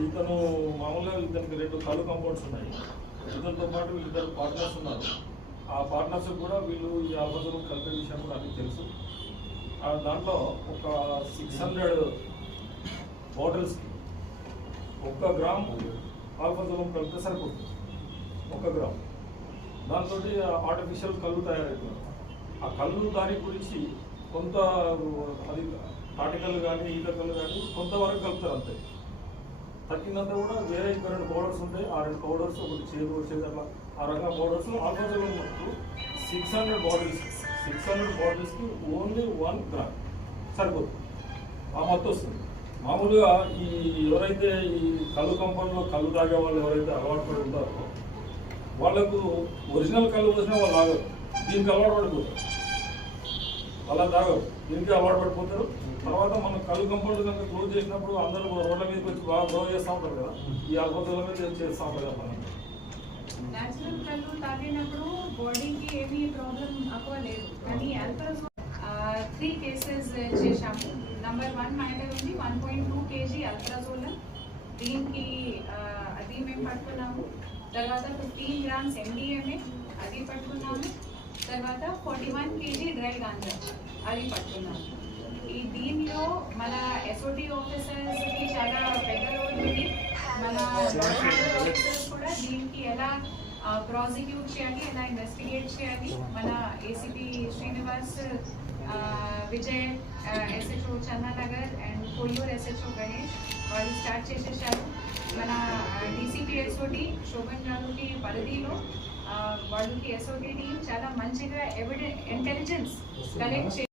ఇతను మామూలుగా ఇతనికి రెండు కళ్ళు కంపౌండ్స్ ఉన్నాయి. ఇతనితో పాటు వీళ్ళిద్దరు పార్ట్నర్స్ ఉన్నారు. ఆ పార్ట్నర్స్ కూడా వీళ్ళు ఈ ఆల్బజలం కలిపే విషయం కూడా నాకు తెలుసు. దాంట్లో ఒక సిక్స్ హండ్రెడ్ బాటిల్స్కి ఒక్క గ్రామ్ ఆల్ఫజలం కలిపితే సరిపోతుంది. ఒక గ్రామ్. దాంతో ఆర్టిఫిషియల్ కళ్ళు తయారవుతుంది ఆ కళ్ళు దాని గురించి కొంత అది తాటికల్లు కానీ ఈత కళ్ళు కానీ కొంతవరకు కలుపుతారు అంతే. తగ్గిందంతా కూడా వేరే ఇంకా రెండు పౌడర్స్ ఉంటాయి. ఆ రెండు పౌడర్స్ ఒకటి చేదు ఒకటి అట్లా. ఆ రకంగా powders ఆల్ఫాజలం six hundred bottles six hundred బాటిల్స్కి only one gram సరిపోతుంది ఆ మొత్తం వస్తుంది. మామూలుగా ఈ ఎవరైతే ఈ కళ్ళు కంపెనీలో కళ్ళు తాగే వాళ్ళు ఎవరైతే అలవాటు పడి ఉంటారో వాళ్ళకు ఒరిజినల్ కళ్ళు వచ్చినా వాళ్ళు తాగరు. దీనికి అలవాటు పడిపోతారు. అలా తాగరు దీనికి అలవాటు పడిపోతారు. తర్వాత మనం కళ్ళు కంపౌండ్ కనుక క్లోజ్ చేసినప్పుడు అందరూ రోడ్ల మీదకి వచ్చి బాగా గ్రో చేస్తూ ఉంటారు కదా. ఈ అల్పతుల మీద చేస్తూ ఉంటారు కదా మనం? న్యాచురల్ కళ్ళు తాగినప్పుడు బాడీకి ఏమీ ప్రాబ్లం అవ్వలేదు. కానీ అల్ట్రాసౌండ్ త్రీ కేసెస్ చేశాము. నంబర్ వన్ మైనర్ ఉంది. వన్ పాయింట్ టూ కేజీ అల్ట్రాజోల్ దీనికి అది మేము పట్టుకున్నాము. తర్వాత ఫిఫ్టీన్ గ్రామ్స్ ఎండిఎంఏ అది పట్టుకున్నాము. తర్వాత forty one KG dry ganja. అది పట్టుకున్నాము ఈ దీనిలో మన ఎస్ఓటి ఆఫీసర్స్కి చాలా పెద్ద రోల్ ఉంది. మన ఆఫీసర్స్ కూడా దీనికి ఎలా ప్రాసిక్యూట్ చేయాలి ఎలా ఇన్వెస్టిగేట్ చేయాలి? మన ACP Srinivas Vijay SHO Chandanagar and Koyyur SHO Ganesh వాళ్ళు స్టార్ట్ చేసేసారు. మన డీసీపీ ఎస్ఓటి శోభన్ గారికి పరిధిలో వాళ్ళకి ఎస్ఓటి టీం చాలా మంచిగా ఎవిడెన్ ఇంటెలిజెన్స్ కలెక్ట్